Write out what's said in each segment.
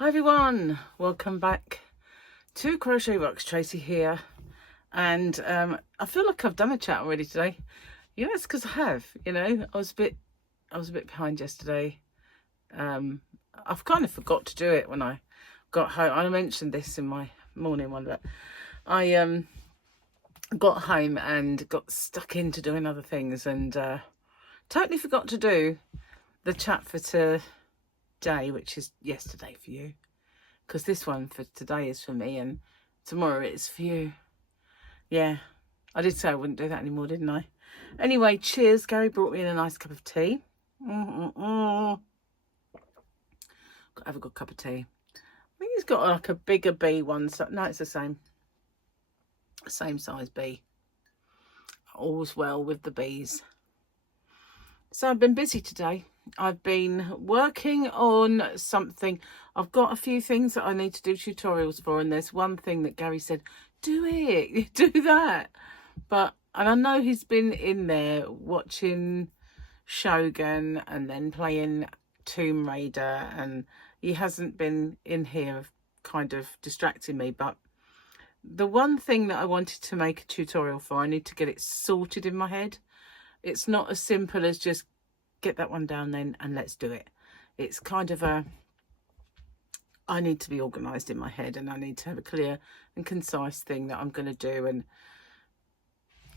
Hi everyone, welcome back to Crochet Rocks. Tracy here, and I feel like I've done a chat already today. You know, it's because I have. You know, I was a bit behind yesterday. I've kind of forgot to do it when I got home. I mentioned this in my morning one, but I got home and got stuck into doing other things, and totally forgot to do the chat for today, which is yesterday for you, because this one for today is for me and tomorrow it's for you. Yeah, I did say I wouldn't do that anymore, didn't I? Anyway, cheers. Gary brought me in a nice cup of tea. Got to have a good cup of tea. I think he's got like a bigger B one, so no, it's the same size B. All's well with the bees. So I've been busy today. I've been working on something. I've got a few things that I need to do tutorials for, and there's one thing that Gary said, do it, do that. And I know he's been in there watching Shogun and then playing Tomb Raider, and he hasn't been in here kind of distracting me. But the one thing that I wanted to make a tutorial for, I need to get it sorted in my head. It's not as simple as just get that one down then and let's do it. It's kind of I need to be organised in my head, and I need to have a clear and concise thing that I'm going to do, and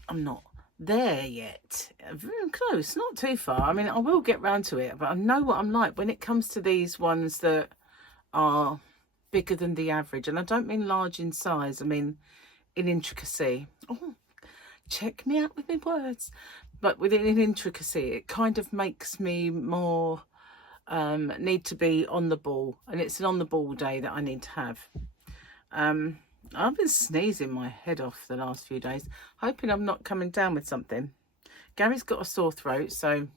I'm not there yet. Very close, not too far. I mean, I will get round to it, but I know what I'm like when it comes to these ones that are bigger than the average. And I don't mean large in size, I mean in intricacy. Oh, check me out with my words. But within intricacy, it kind of makes me more need to be on the ball. And it's an on the ball day that I need to have. I've been sneezing my head off the last few days, hoping I'm not coming down with something. Gary's got a sore throat, so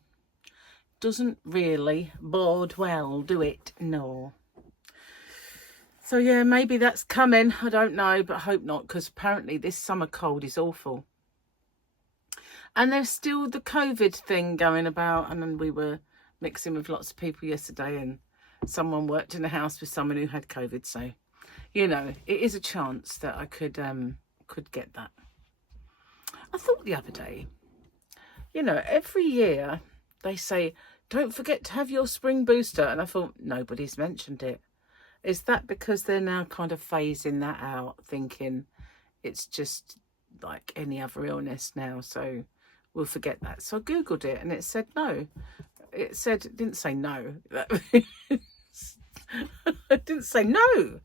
doesn't really bode well, do it? No. So yeah, maybe that's coming. I don't know, but I hope not, because apparently this summer cold is awful. And there's still the COVID thing going about, and then we were mixing with lots of people yesterday, and someone worked in a house with someone who had COVID. So, you know, it is a chance that I could get that. I thought the other day, you know, every year they say, don't forget to have your spring booster. And I thought, nobody's mentioned it. Is that because they're now kind of phasing that out, thinking it's just like any other illness now, so we'll forget that? So I googled it and it said no. It didn't say no. It didn't say no.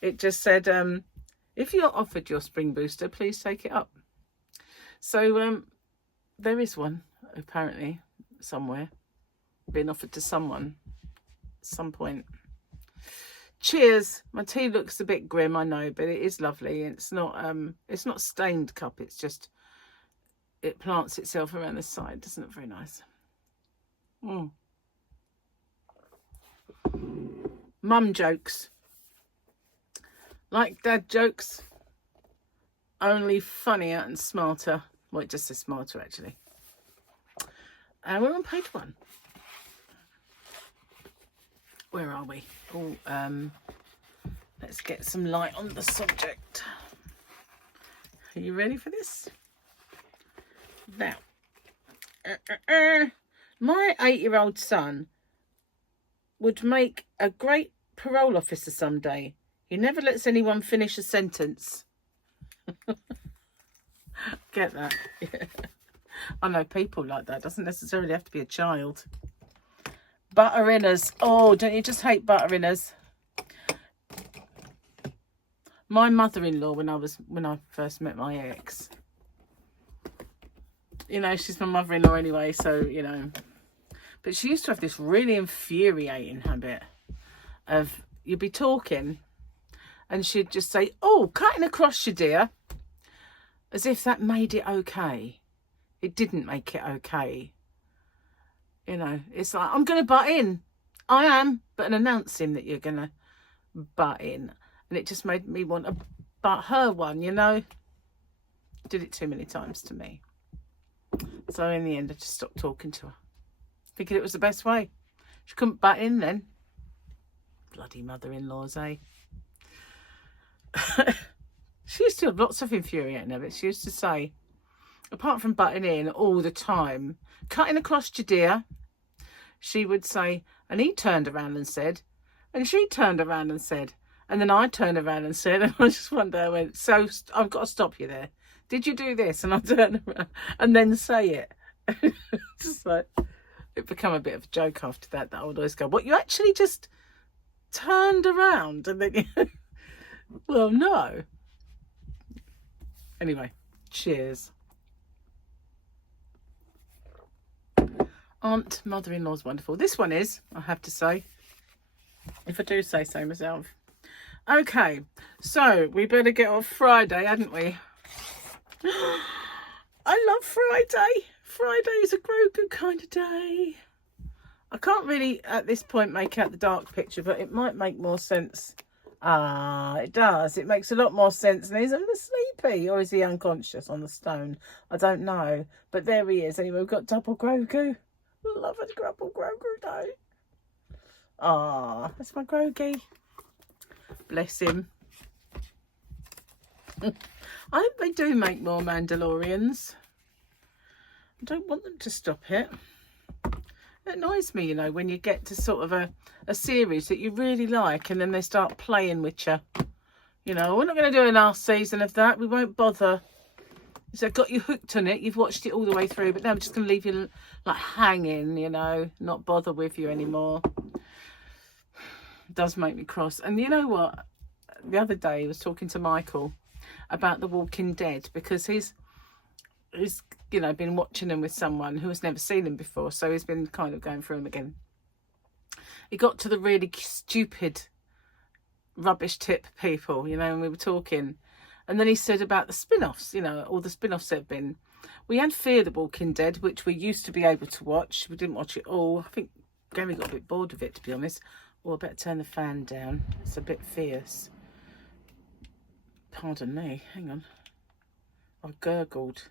It just said, if you're offered your spring booster, please take it up. So there is one apparently somewhere being offered to someone at some point. Cheers. My tea looks a bit grim, I know, but it is lovely. It's not stained cup. It's just, it plants itself around the side. Doesn't look very nice. Mum jokes. Like dad jokes, only funnier and smarter. Well, it just says smarter, actually. And we're on page 1. Where are we? Oh, let's get some light on the subject. Are you ready for this? Now, my 8-year-old son would make a great parole officer someday. He never lets anyone finish a sentence. Get that? Yeah. I know people like that. Doesn't necessarily have to be a child. Butter inners. Oh, don't you just hate butter inners? My mother-in-law, when I first met my ex, you know, she's my mother-in-law anyway, so, you know. But she used to have this really infuriating habit of, you'd be talking and she'd just say, oh, cutting across you, dear. As if that made it okay. It didn't make it okay. You know, it's like, I'm going to butt in. I am, but announcing that you're going to butt in. And it just made me want to butt her one, you know. Did it too many times to me. So in the end, I just stopped talking to her. Thinking it was the best way. She couldn't butt in then. bloody mother-in-laws, eh? She used to have lots of infuriating habits. She used to say, apart from butting in all the time, cutting across Judea, she would say, and he turned around and said, and she turned around and said, and then I turned around and said, and I just one day I went, so I've got to stop you there. Did you do this? And I turned around and then say it. Just like, it became a bit of a joke after that I would always go, what, you actually just turned around? And then, well, no. Anyway, cheers. Aunt mother-in-law's wonderful. This one is, I have to say, if I do say so myself. Okay, so we better get off Friday, hadn't we? I love Friday. Friday is a Grogu kind of day. I can't really at this point make out the dark picture, but it might make more sense. Ah, it does. It makes a lot more sense. And he's sleepy, or is he unconscious on the stone? I don't know. But there he is. Anyway, we've got double Grogu. Love a double Grogu day. Ah, that's my Grogu. Bless him. I hope they do make more Mandalorians. I don't want them to stop it. It annoys me, you know, when you get to sort of a series that you really like and then they start playing with you. You know, we're not going to do a last season of that. We won't bother. So I've got you hooked on it. You've watched it all the way through, but now I'm just going to leave you like hanging, you know, not bother with you anymore. It does make me cross. And you know what? The other day I was talking to Michael about The Walking Dead because he's you know, been watching them with someone who has never seen them before, so he's been kind of going through them again. He got to the really stupid rubbish tip people, you know, and we were talking, and then he said about the spin-offs, you know, all the spin-offs that have been. We had Fear the Walking Dead, which we used to be able to watch. We didn't watch it all. I think Gary got a bit bored of it, to be honest. Oh, I better turn the fan down. It's a bit fierce. Pardon me. Hang on. I've gurgled.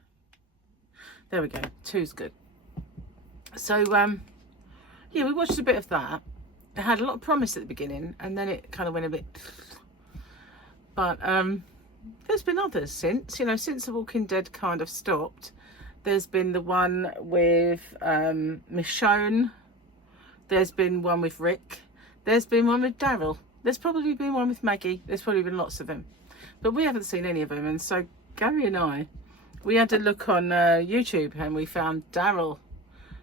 There we go. Two's good. So, yeah, we watched a bit of that. It had a lot of promise at the beginning, and then it kind of went a bit. But there's been others since, you know, since The Walking Dead kind of stopped. There's been the one with Michonne. There's been one with Rick. There's been one with Daryl. There's probably been one with Maggie. There's probably been lots of them. But we haven't seen any of them. And so Gary and I, we had a look on YouTube and we found Daryl,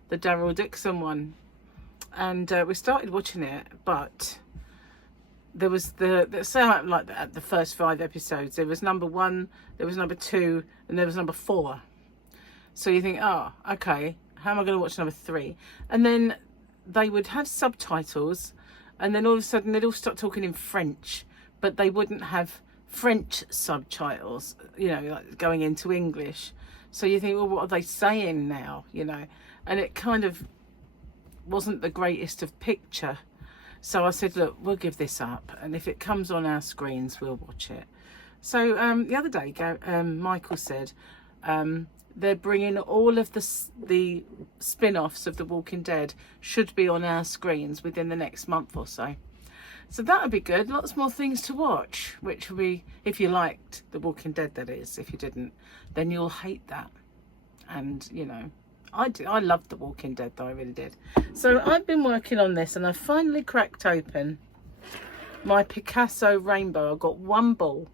the Daryl Dixon one. And we started watching it, but there was the first 5 episodes. There was number 1, there was number 2, and there was number 4. So you think, oh, okay, how am I going to watch number 3? And then they would have subtitles, and then all of a sudden they'd all start talking in French, but they wouldn't have French subtitles, you know, like going into English. So you think, well, what are they saying now, you know? And it kind of wasn't the greatest of picture. So I said, look, we'll give this up, and if it comes on our screens, we'll watch it. So the other day, Michael said they're bringing all of the spin-offs of The Walking Dead should be on our screens within the next month or so. So that would be good. Lots more things to watch, which will be, if you liked The Walking Dead, that is. If you didn't, then you'll hate that. And, you know, I loved The Walking Dead, though, I really did. So I've been working on this, and I finally cracked open my Picasso rainbow. I got one ball,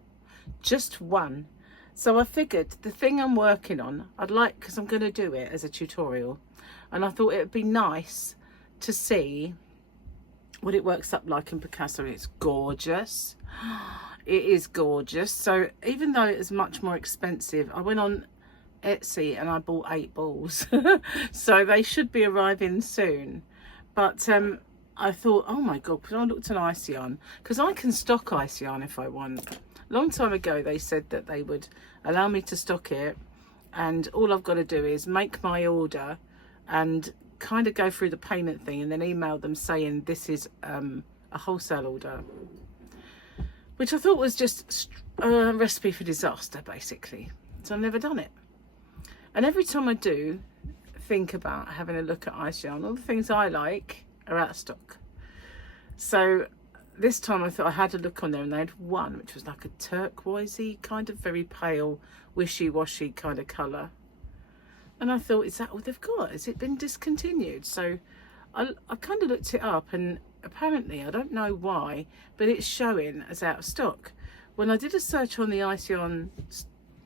just one. So I figured the thing I'm working on, because I'm going to do it as a tutorial, and I thought it would be nice to see what it works up like in Picasso. It's gorgeous. It is gorgeous. So even though it is much more expensive, I went on Etsy and I bought 8 balls. So they should be arriving soon. But I thought, oh my god, because I looked at ice yarn, because I can stock ice yarn if I want. A long time ago they said that they would allow me to stock it, and all I've got to do is make my order and kind of go through the payment thing and then email them saying this is a wholesale order, which I thought was just a recipe for disaster, basically. So I've never done it, and every time I do think about having a look at ice yarn, all the things I like are out of stock. So this time I thought I had a look on there, and they had one which was like a turquoisey kind of very pale wishy-washy kind of colour, and I thought, is that all they've got? Has it been discontinued? So I kind of looked it up, and apparently, I don't know why, but it's showing as out of stock. When I did a search on the Ice Yarn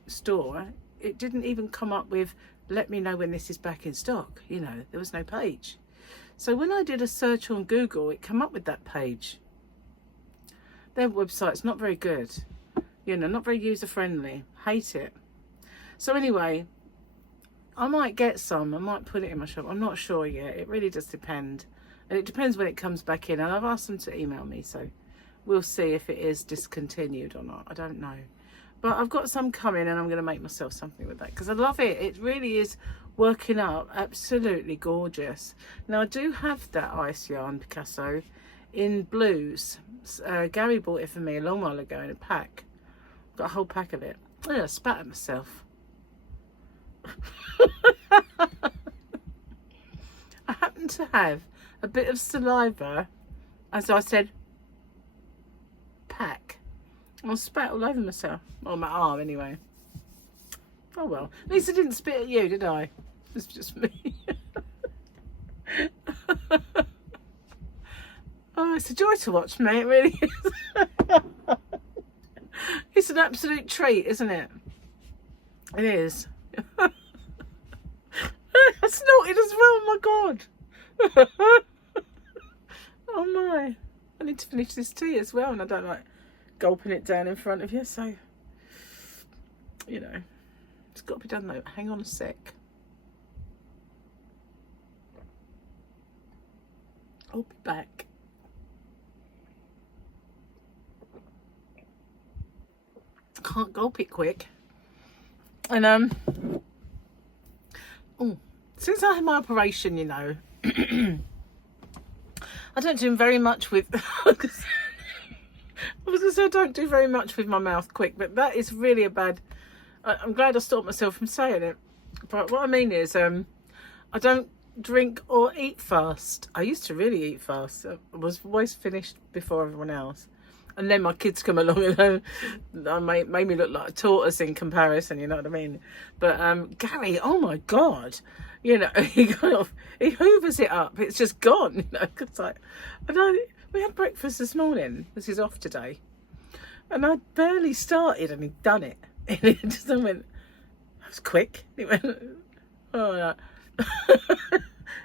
store, it didn't even come up with let me know when this is back in stock. You know, there was no page. So when I did a search on Google, it came up with that page. Their website's not very good, you know, not very user friendly. Hate it. So anyway, I might get some. I might put it in my shop. I'm not sure yet. It really does depend. And it depends when it comes back in. And I've asked them to email me, so we'll see if it is discontinued or not. I don't know. But I've got some coming, and I'm going to make myself something with that because I love it. It really is working up absolutely gorgeous. Now, I do have that Ice Yarn Picasso in blues. Gary bought it for me a long while ago in a pack. Got a whole pack of it. I spat at myself. I happen to have a bit of saliva, as I said, pack. I spat all over myself. On my arm, anyway. Oh well. At least I didn't spit at you, did I? It was just me. Oh, it's a joy to watch, mate. It really is. It's an absolute treat, isn't it? It is. I snorted as well. Oh my god. Oh my. I need to finish this tea as well, and I don't like gulping it down in front of you, so you know, it's got to be done though. Hang on a sec. I'll be back. Can't gulp it quick. And oh, since I had my operation, you know, I don't do very much with I was going to say I don't do very much with my mouth quick, but that is really a bad. I'm glad I stopped myself from saying it. But what I mean is, I don't drink or eat fast. I used to really eat fast. I was always finished before everyone else. And then my kids come along and made me look like a tortoise in comparison, you know what I mean? But Gary, oh my God, you know, he hoovers it up. It's just gone, you know, because we had breakfast this morning. This is off today. And I barely started and he'd done it. And he just went, that was quick. He went, oh,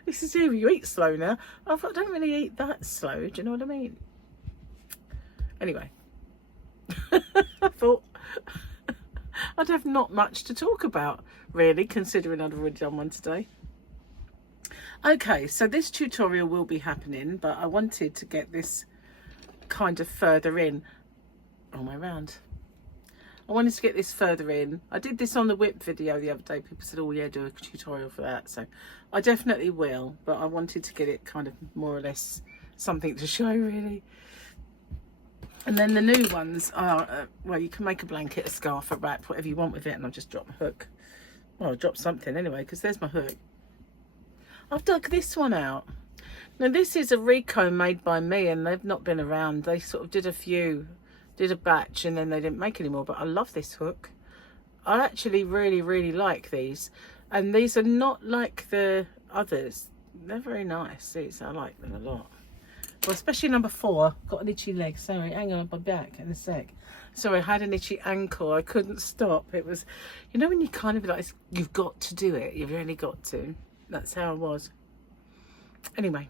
he says, yeah, you eat slow now. I thought, I don't really eat that slow. Do you know what I mean? Anyway, I thought I'd have not much to talk about, really, considering I'd already done one today. Okay, so this tutorial will be happening, but I wanted to get this kind of further in. All the way around. I wanted to get this further in. I did this on the WIP video the other day. People said, oh yeah, do a tutorial for that. So I definitely will, but I wanted to get it kind of more or less something to show, really. And then the new ones are, well, you can make a blanket, a scarf, a wrap, whatever you want with it. And I'll just drop my hook. Well, I'll drop something anyway, because there's my hook. I've dug this one out. Now, this is a Rico made by me, and they've not been around. They sort of did a batch, and then they didn't make any more. But I love this hook. I actually really, really like these. And these are not like the others. They're very nice. These, I like them a lot. Well, especially number 4. Got an itchy leg. Sorry, hang on, my back in a sec. Sorry, I had an itchy ankle. I couldn't stop. It was, you know, when you kind of like, you've got to do it. You've really got to. That's how I was. Anyway,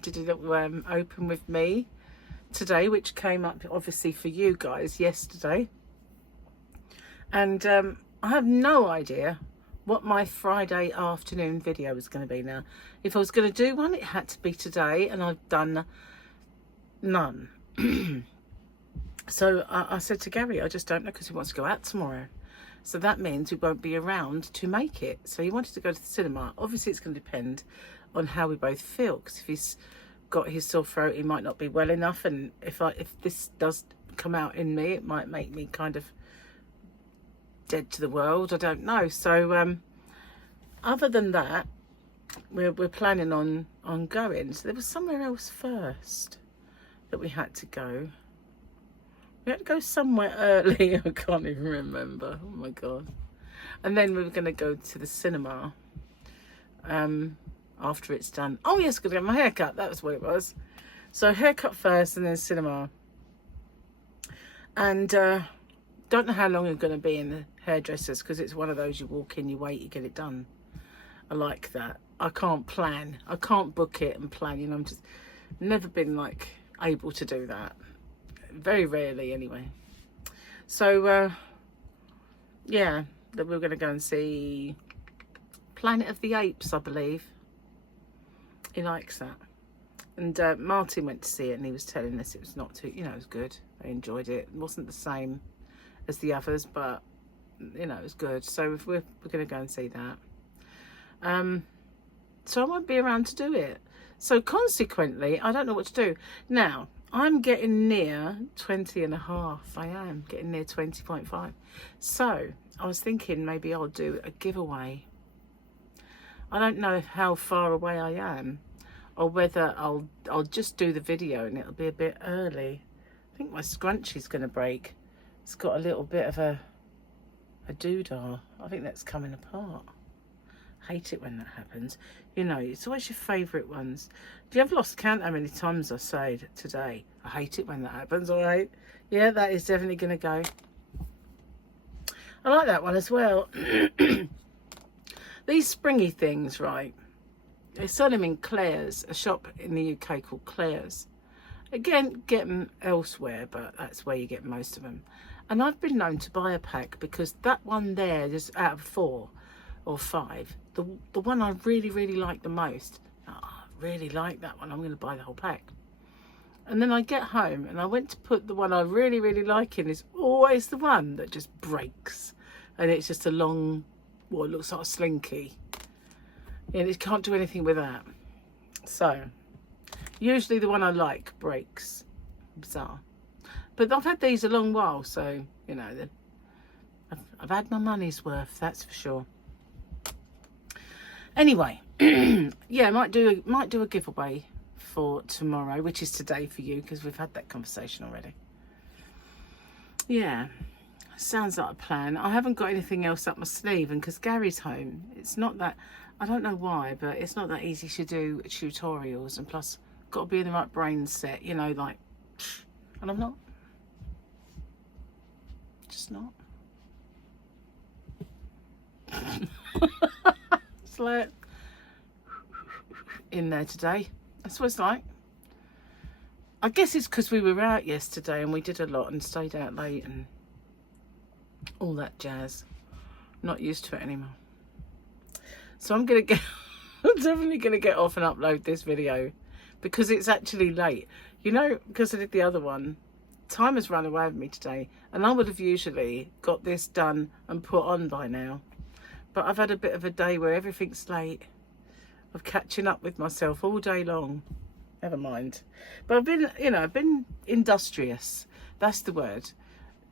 did a little open with me today, which came up obviously for you guys yesterday. And I have no idea what my Friday afternoon video was going to be. Now, if I was going to do one, it had to be today, and I've done none. So I said to Gary, I just don't know, because he wants to go out tomorrow. So that means we won't be around to make it. So he wanted to go to the cinema. Obviously, it's going to depend on how we both feel, because if he's got his sore throat, he might not be well enough. And if this does come out in me, it might make me kind of dead to the world. I don't know. So other than that, we're planning on going. So there was somewhere else first. that we had to go. We had to go somewhere early. I can't even remember. Oh my God. And then we were going to go to the cinema after it's done. Oh yes, going to get my hair cut. That was what it was. So haircut first and then cinema. And don't know how long you're going to be in the hairdressers, because it's one of those you walk in, you wait, you get it done. I like that. I can't plan. I can't book it and plan. You know, I'm just never been like able to do that. Very rarely anyway. So yeah, that we're going to go and see Planet of the Apes, I believe. He likes that. And Martin went to see it and he was telling us it was not too, you know, it was good. They enjoyed it. It wasn't the same as the others, but you know, it was good. So we're going to go and see that. So I won't be around to do it. So consequently, I don't know what to do. Now, I'm getting near 20 and a half. I am getting near 20.5. So I was thinking maybe I'll do a giveaway. I don't know how far away I am, or whether I'll just do the video and it'll be a bit early. I think my scrunchie's going to break. It's got a little bit of a doodah. I think that's coming apart. Hate it when that happens. You know, it's always your favourite ones. Do you have lost count how many times I said today? I hate it when that happens, all right? Yeah, that is definitely going to go. I like that one as well. These springy things, right? They sell them in Claire's, a shop in the UK called Claire's. Again, get them elsewhere, but that's where you get most of them. And I've been known to buy a pack because that one there, just out of 4 or 5, the one I really, really like the most, I really like that one, I'm going to buy the whole pack. And then I get home and I went to put the one I really, really like in, is always the one that just breaks. And it's just a long, well, it looks like a slinky. And it can't do anything with that. So, usually the one I like breaks. Bizarre. But I've had these a long while, so, you know, I've had my money's worth, that's for sure. Anyway, yeah, might do a giveaway for tomorrow, which is today for you, because we've had that conversation already. Yeah, sounds like a plan. I haven't got anything else up my sleeve, and because Gary's home, it's not that, I don't know why, but it's not that easy to do tutorials, and plus, got to be in the right brain set, you know, like, and I'm not. Just not. It's like in there today. That's what it's like. I guess it's because we were out yesterday and we did a lot and stayed out late and all that jazz. Not used to it anymore. So I'm gonna get I'm definitely gonna get off and upload this video because it's actually late. You know, because I did the other one, time has run away with me today, and I would have usually got this done and put on by now. But I've had a bit of a day where everything's late. I'm catching up with myself all day long. Never mind. But I've been, you know, I've been industrious. That's the word.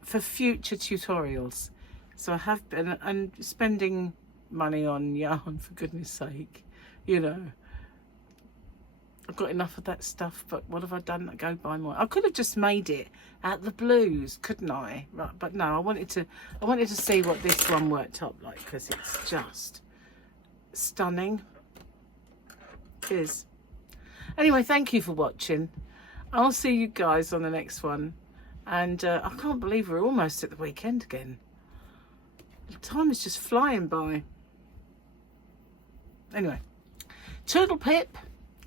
For future tutorials. So I have been, and spending money on yarn, for goodness sake. You know. I've got enough of that stuff, but what have I done? I go buy more. I could have just made it out the blues, couldn't I? Right, but no, I wanted to see what this one worked up like, because it's just stunning. It is. Anyway, thank you for watching. I'll see you guys on the next one. And I can't believe we're almost at the weekend again. The time is just flying by. Anyway, toodle pip.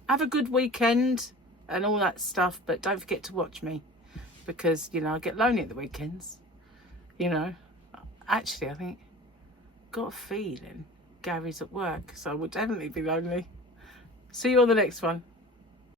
Have a good weekend and all that stuff, but don't forget to watch me because, you know, I get lonely at the weekends. You know, actually, I think got a feeling Gary's at work, so I would definitely be lonely. See you on the next one.